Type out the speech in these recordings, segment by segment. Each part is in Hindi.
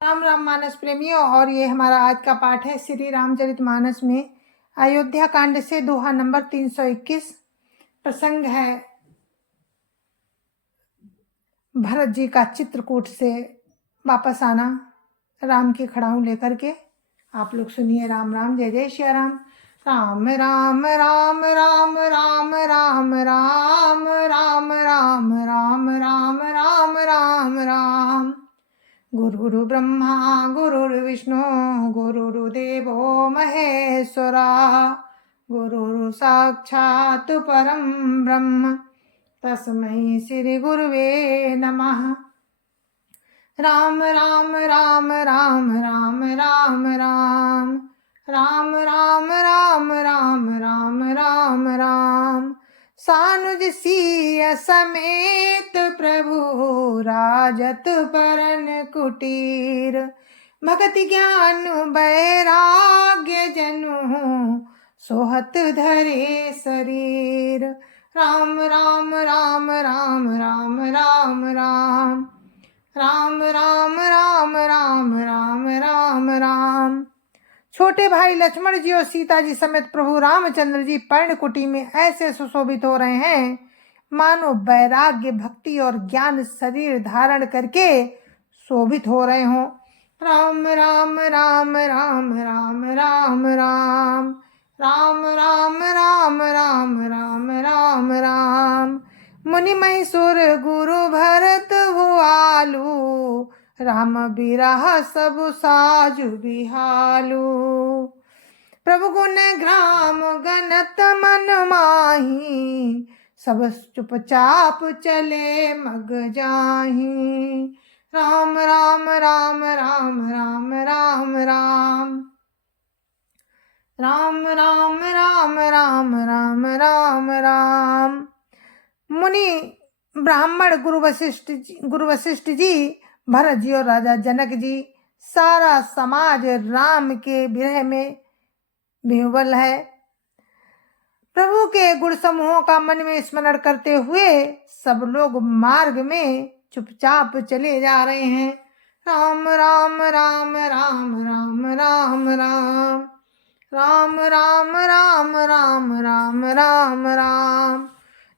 राम राम मानस प्रेमियों, और ये हमारा आज का पाठ है श्री रामचरितमानस में अयोध्या कांड से दोहा नंबर 321। प्रसंग है भरत जी का चित्रकूट से वापस आना, राम की खड़ाऊ लेकर के। आप लोग सुनिए। राम राम, जय जय श्री राम। राम राम राम राम राम राम राम राम राम राम राम राम राम राम। गुरुर् ब्रह्मा गुरुर्विष्णु गुरुर्देवो महेश्वरा, गुरुर् साक्षात् परं ब्रह्म तस्मै श्री गुरुवे नमः। राम राम राम राम राम राम राम राम राम राम राम राम राम राम। सानुज सिय समेत प्रभु राजत परन कुटीर, भगति ज्ञान वैराग्य जनु सोहत धरे शरीर। राम राम राम राम राम राम राम राम राम राम राम राम राम राम। छोटे भाई लक्ष्मण जी और सीता जी समेत प्रभु रामचंद्र जी पर्णकुटी में ऐसे सुशोभित हो रहे हैं मानो वैराग्य, भक्ति और ज्ञान शरीर धारण करके शोभित हो रहे हों। राम राम राम राम राम राम राम राम राम राम राम राम राम राम। मुनि महिषुर गुरु भरत भुआलु, राम बिरह सब साजु बिहालु। प्रभु गुण ग्राम गणत मन माही, सब चुपचाप चले मग जाही। राम राम राम राम राम राम राम राम राम राम राम राम राम राम। मुनि ब्राह्मण गुरु वशिष्ठ जी, भरत जी और राजा जनक जी, सारा समाज राम के विरह में विह्वल है। प्रभु के गुण समूहों का मन में स्मरण करते हुए सब लोग मार्ग में चुपचाप चले जा रहे हैं। राम राम राम राम राम राम राम राम राम राम राम राम राम राम।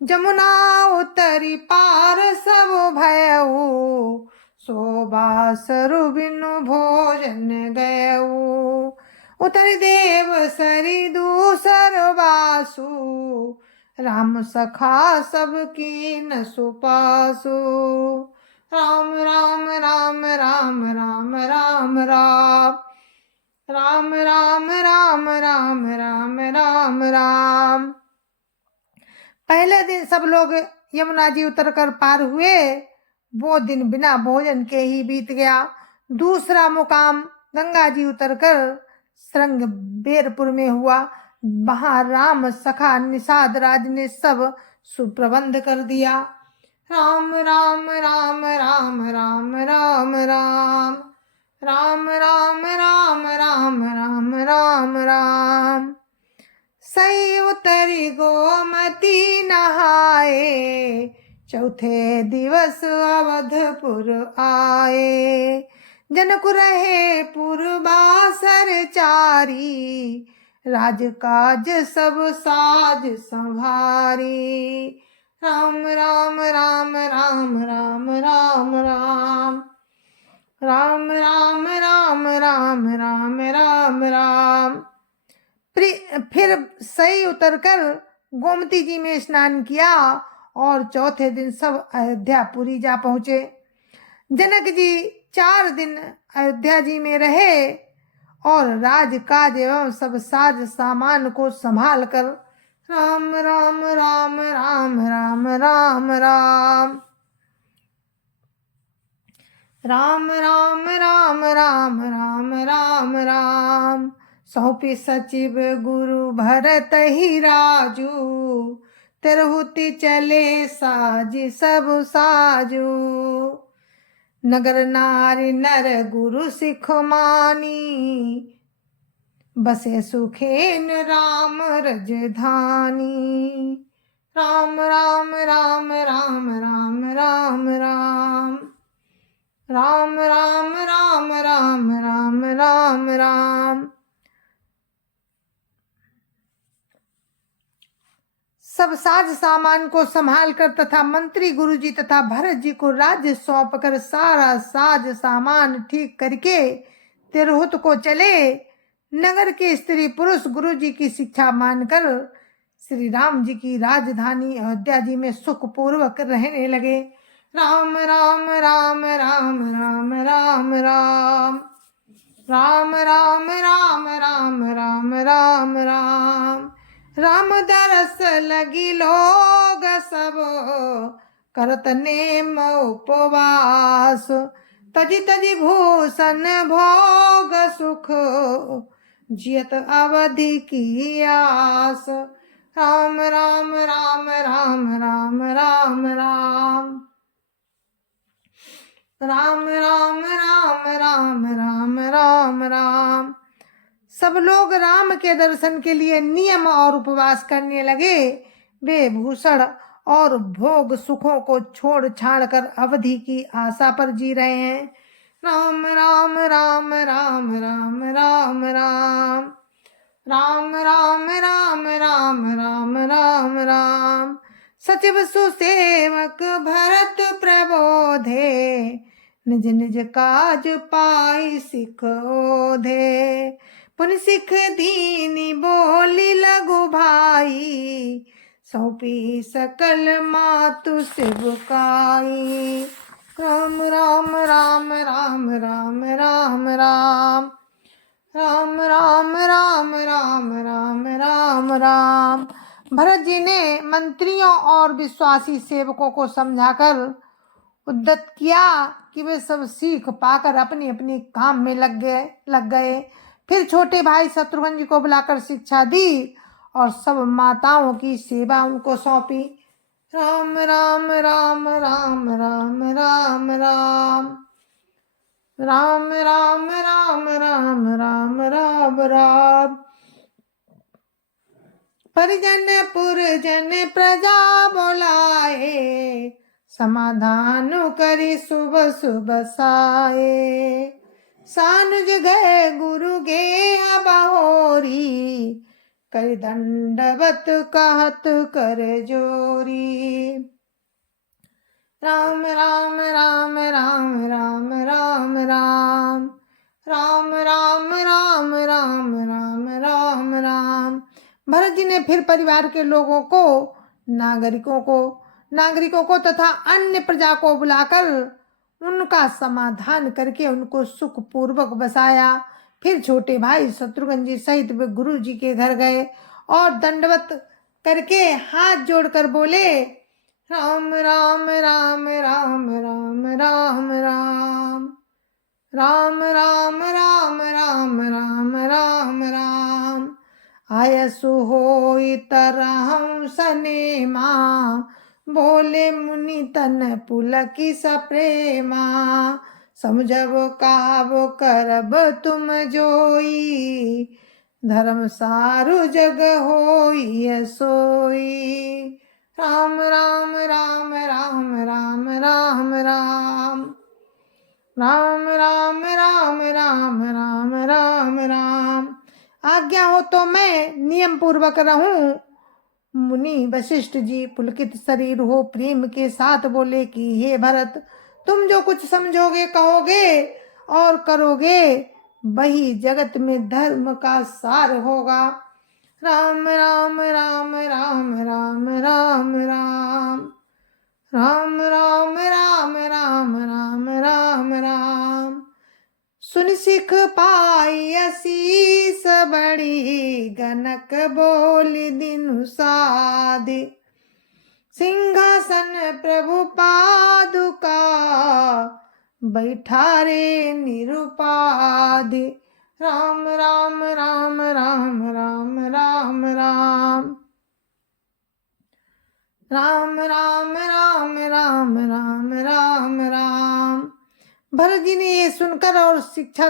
जमुना उतरी पार सब भयऊ, शोभा सरु बिनु भोजन गयऊ। उतरि देव सरि दूसर बासु, राम सखा सबकी न सुपासु। राम राम राम राम राम राम राम राम राम राम राम राम राम राम। पहले दिन सब लोग यमुना जी उतरकर पार हुए, वो दिन बिना भोजन के ही बीत गया। दूसरा मुकाम गंगा जी उतरकर श्रृंग बेरपुर में हुआ। वहां राम सखा निषाद राज ने सब सुप्रबंध कर दिया। राम राम राम राम राम राम राम राम राम राम राम राम राम राम। सई उतरी गोमती नहाए, चौथे दिवस अवधपुर आए। जनक रहे पुरबासर चारी, राजकाज सब साज संभारी। राम राम राम राम राम राम राम राम राम राम राम राम राम राम। फिर सही उतरकर गोमती जी में स्नान किया और चौथे दिन सब अयोध्यापुरी जा पहुंचे। जनक जी 4 दिन अयोध्या जी में रहे और राजकाज एवं सब साज सामान को संभाल कर राम राम राम राम राम राम राम राम राम राम राम राम राम राम। सौंपी सचिव गुरु भरत ही राजू, तिरहुति चले साज सब साजू। नगर नारी नर गुरु सिख मानी, बसे सुखेन राम रजधानी। राम राम राम राम राम राम राम राम राम राम राम सब साज सामान को संभाल कर तथा मंत्री गुरुजी तथा भरत जी को राज्य सौंप कर सारा साज सामान ठीक करके तिरहुत को चले। नगर के स्त्री पुरुष गुरुजी की शिक्षा मानकर श्री राम जी की राजधानी अयोध्या जी में सुख पूर्वक रहने लगे। राम राम राम राम राम राम राम राम राम राम राम राम राम राम राम दरस लगी लोग सब करत नेम उपवास। तजी तजी भूषण भोग सुख जियत अवधि की आस। राम राम राम राम राम राम राम राम राम राम राम राम राम राम। सब लोग राम के दर्शन के लिए नियम और उपवास करने लगे। वे भूषण और भोग सुखों को छोड़ छाड़ कर अवधि की आशा पर जी रहे हैं। राम राम राम राम राम राम राम राम राम राम राम राम राम राम। सचिव सुसेवक भरत प्रबोधे निज निज काज पाई सिख ओधे। पुन सिख दीनी बोली लघु भाई सौंपी सकल मातु सेवकाई। राम राम राम राम राम राम राम राम राम राम राम राम राम राम। भरत जी ने मंत्रियों और विश्वासी सेवकों को समझाकर उद्यत किया कि वे सब सीख पाकर अपनी अपनी काम में लग गए। फिर छोटे भाई शत्रुघ्न जी को बुलाकर शिक्षा दी और सब माताओं की सेवा उनको सौंपी। राम राम राम राम राम राम राम राम राम राम राम राम राम राम। परिजन पुरजन प्रजा बोलाए समाधान करी शुभ शुभ साए। सानुज गए गुरु गे बहोरी कर दंडवत कहत कर जोरी। राम राम राम राम राम राम राम राम राम राम राम राम राम राम। भरत जी ने फिर परिवार के लोगों को नागरिकों को तथा अन्य प्रजा को बुलाकर उनका समाधान करके उनको सुख पूर्वक बसाया। फिर छोटे भाई शत्रुघ्न जी सहित वे गुरु जी के घर गए और दंडवत करके हाथ जोड़कर बोले राम राम राम राम राम राम राम राम राम राम राम राम राम राम। आयसु होई तरहं सनेमा बोले मुनि तन पुलकी सप्रेमा। समझब काब करब तुम जोई धर्म सारु जग होई सोई। राम राम राम राम राम राम राम राम राम राम राम राम राम राम। आज्ञा हो तो मैं नियम पूर्वक रहूं। मुनि वशिष्ठ जी पुलकित शरीर हो प्रेम के साथ बोले कि हे भरत, तुम जो कुछ समझोगे कहोगे और करोगे वही जगत में धर्म का सार होगा। राम राम राम राम राम राम राम राम राम राम राम राम राम राम। सुन सिख पाई असीस बड़ी गनक बोली दिनु साधे। सिंहासन प्रभु पादुका बैठा रे निरुपाधि। राम राम राम राम राम राम राम राम राम राम राम राम राम राम। भरत जी ने ये सुनकर और शिक्षा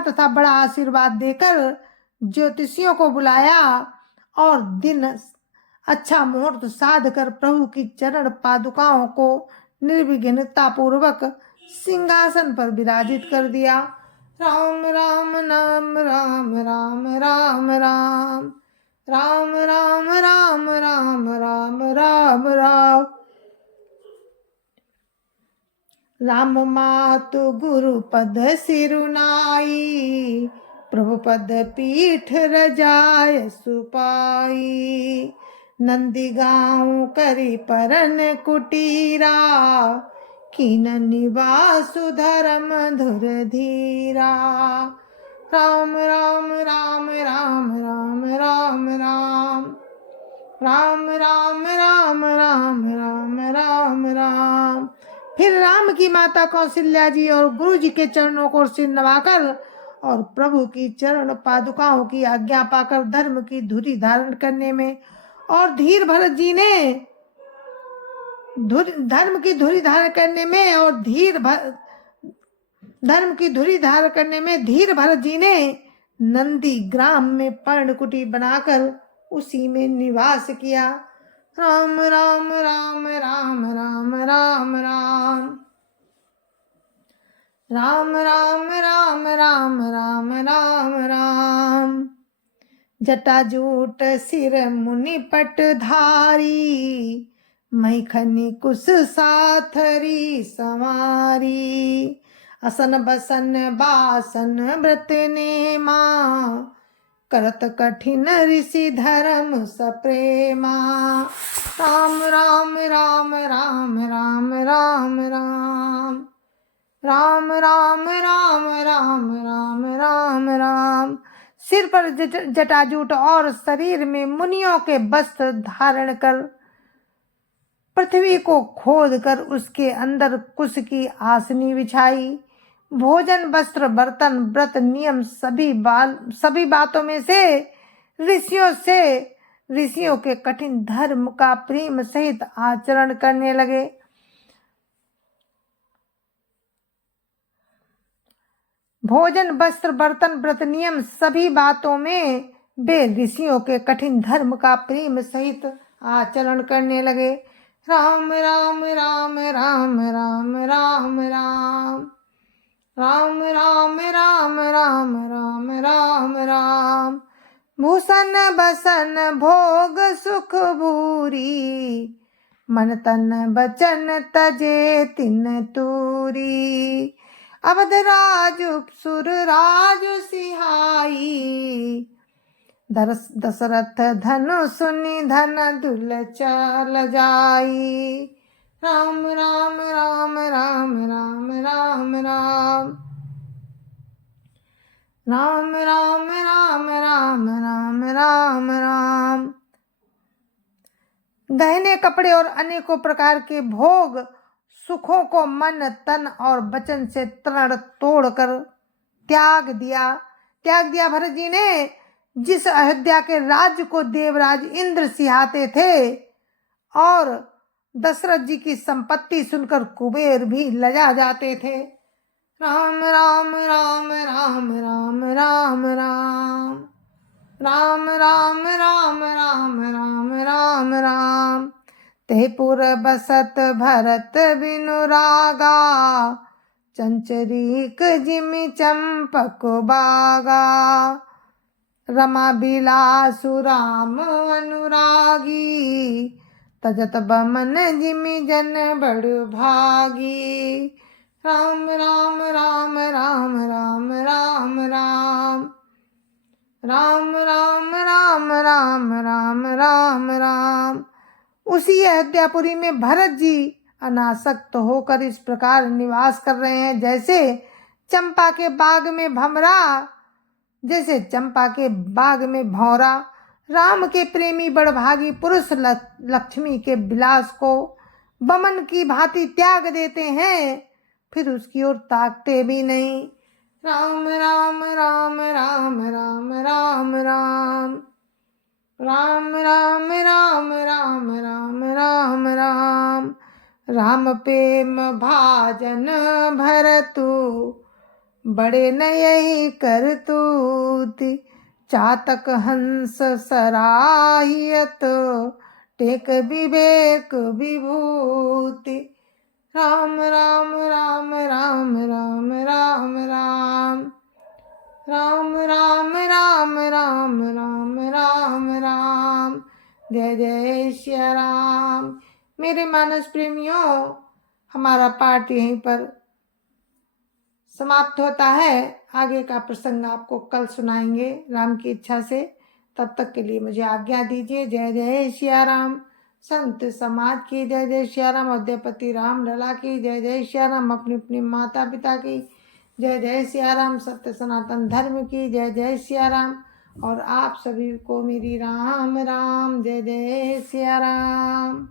तथा बड़ा आशीर्वाद देकर ज्योतिषियों को बुलाया और दिन अच्छा मुहूर्त साध कर प्रभु की चरण पादुकाओं को निर्विघ्नता पूर्वक सिंहासन पर विराजित कर दिया। राम राम नाम राम राम राम राम राम राम राम राम राम राम राम। राम मातु गुरु पद सिरुनाई, प्रभु पद पीठ रजाय सुपाई। नंदी गाँव करी परन कुटीरा, कीन निवासु धर्म धुर धीरा। राम राम राम राम राम राम राम। राम राम राम राम राम राम राम। फिर राम की माता कौशल्या जी और गुरु जी के चरणों को सिर नवाकर और प्रभु की चरण पादुकाओं की आज्ञा पाकर धर्म की धुरी धारण करने में और धीर भरत जी ने धर्म की धुरी धारण करने में और धर्म की धुरी धारण करने में धीर भरत जी ने नंदी ग्राम में पर्णकुटी बनाकर उसी में निवास किया। राम राम राम राम राम राम राम। राम राम राम राम राम राम राम। जटाजूट सिर मुनि पट धारी, मैखनी कुश साथरी संवारी। असन बसन बासन व्रत नेमा, करत कठिन ऋषि धर्म सप्रेमा। राम राम राम राम राम राम राम। राम राम राम राम राम राम राम। सिर पर जटाजूट और शरीर में मुनियों के वस्त्र धारण कर पृथ्वी को खोद कर उसके अंदर कुश की आसनी बिछाई। भोजन वस्त्र बर्तन व्रत नियम सभी बातों में से ऋषियों के कठिन धर्म का प्रेम सहित आचरण करने लगे। भोजन वस्त्र बर्तन व्रत नियम सभी बातों में वे ऋषियों के कठिन धर्म का प्रेम सहित आचरण करने लगे। राम राम राम राम राम राम राम। राम राम राम राम राम राम राम। भूषण बसन भोग सुख भूरी, मन तन बचन तजे तिन तूरी। अवध राजु सुर राजु सिहाई, दशरथ धनु सुनि धन दुल चल जाई। राम राम राम राम राम राम राम। राम राम राम राम राम राम राम। गहने कपड़े और अनेकों प्रकार के भोग सुखों को मन तन और वचन से तृण तोड़कर त्याग दिया भरत जी ने। जिस अयोध्या के राज्य को देवराज इंद्र सिहाते थे और दशरथ जी की संपत्ति सुनकर कुबेर भी लजा जाते थे। राम राम राम राम राम राम राम। राम राम राम राम राम राम राम। ते पुर बसत भरत बिनु रागा, चंचरीक जिमि चंपक बागा। रमा बिलासु राम अनुरागी, तजत बमन जिमि जन बड़ भागी। राम राम राम राम राम राम राम। राम राम राम राम राम राम राम। उसी अयोध्यापुरी में भरत जी अनासक्त होकर इस प्रकार निवास कर रहे हैं जैसे चंपा के बाग में भौरा। राम के प्रेमी बड़भागी पुरुष लक्ष्मी के विलास को बमन की भांति त्याग देते हैं, फिर उसकी ओर ताकते भी नहीं। राम राम राम राम राम राम राम। राम राम राम राम राम राम राम। राम प्रेम भाजन भरतु, बड़े न यही करतूति। चातक हंस सराहियत, टेक विवेक विभूति। राम राम राम राम राम राम राम। राम राम राम राम राम राम राम। राम। मेरे मानस प्रेमियों, हमारा पाठ यहीं पर समाप्त होता है। आगे का प्रसंग आपको कल सुनाएंगे राम की इच्छा से। तब तक के लिए मुझे आज्ञा दीजिए। जय जय सिया राम। संत समाज की जय जय सिया राम। अयोध्यापति राम लला की जय जय सिया राम। अपनी अपनी माता पिता की जय जय सिया राम। सत्य सनातन धर्म की जय जय सिया राम। और आप सभी को मेरी राम राम जय जय सिया राम।